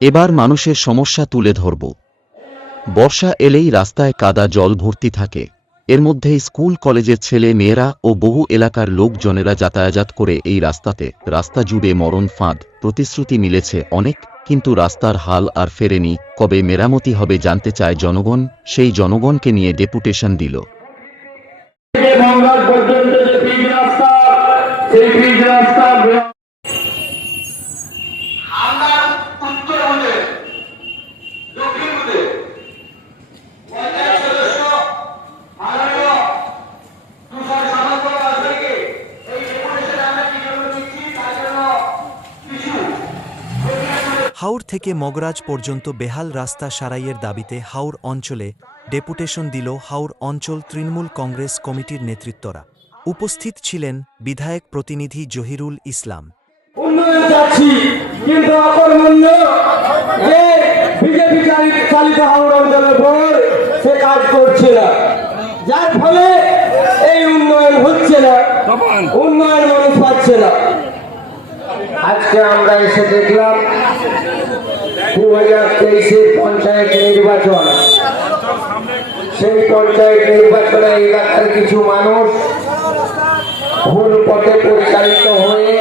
এবার মানুষের সমস্যা তুলে ধরব। বর্ষা এলেই রাস্তায় কাদা জল ভর্তি থাকে। এর মধ্যেই স্কুল কলেজের ছেলে মেয়েরা ও বহু এলাকার লোকজনেরা যাতায়াত করে এই রাস্তাতে। রাস্তা জুড়ে মরণ ফাঁদ, প্রতিশ্রুতি মিলেছে অনেক, কিন্তু রাস্তার হাল আর ফেরেনি। কবে মেরামতি হবে জানতে চায় জনগণ। সেই জনগণকে নিয়ে ডেপুটেশন দিল। হাওর থেকে মগরাজ পর্যন্ত বেহাল রাস্তা সারাইয়ের দাবিতে হাওর অঞ্চলে ডেপুটেশন দিল হাওর অঞ্চল তৃণমূল কংগ্রেস কমিটির নেতৃত্বরা। উপস্থিত ছিলেন বিধায়ক প্রতিনিধি জহিরুল ইসলাম। উন্নয়ন চাচ্ছি, কিন্তু অকর্মণ্য যে বিজেপি চালিত হাওড় অঞ্চলের পর সে কাজ করছে না, যার ফলে এই উন্নয়ন হচ্ছে না, উন্নয়ন মানুষ পাচ্ছে না। আজকে আমরা এসে দেখলাম 2023-এর পঞ্চায়েত নির্বাচন। সেই পঞ্চায়েত নির্বাচনে এলাকার কিছু মানুষ ভুল পথে পরিচালিত হয়ে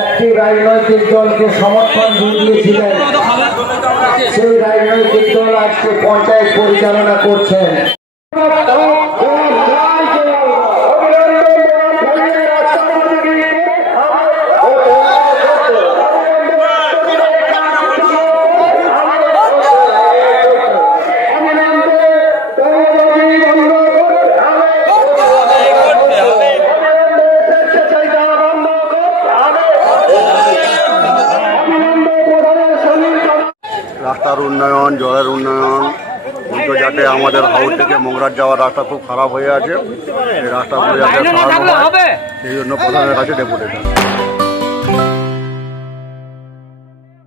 একটি রাজনৈতিক দলকে সমর্থন জুগিয়েছিলেন। সেই রাজনৈতিক দল আজকে পঞ্চায়েত পরিচালনা করছেন। রাস্তার উন্নয়ন, জলের উন্নয়ন, কিন্তু যাতে আমাদের হাওড় থেকে মগরাজ যাওয়ার রাস্তা খুব খারাপ হয়ে আছে, এই রাস্তাগুলো যাতে খারাপ হয় সেই জন্য প্রধানের কাছে ডেপুটেশন।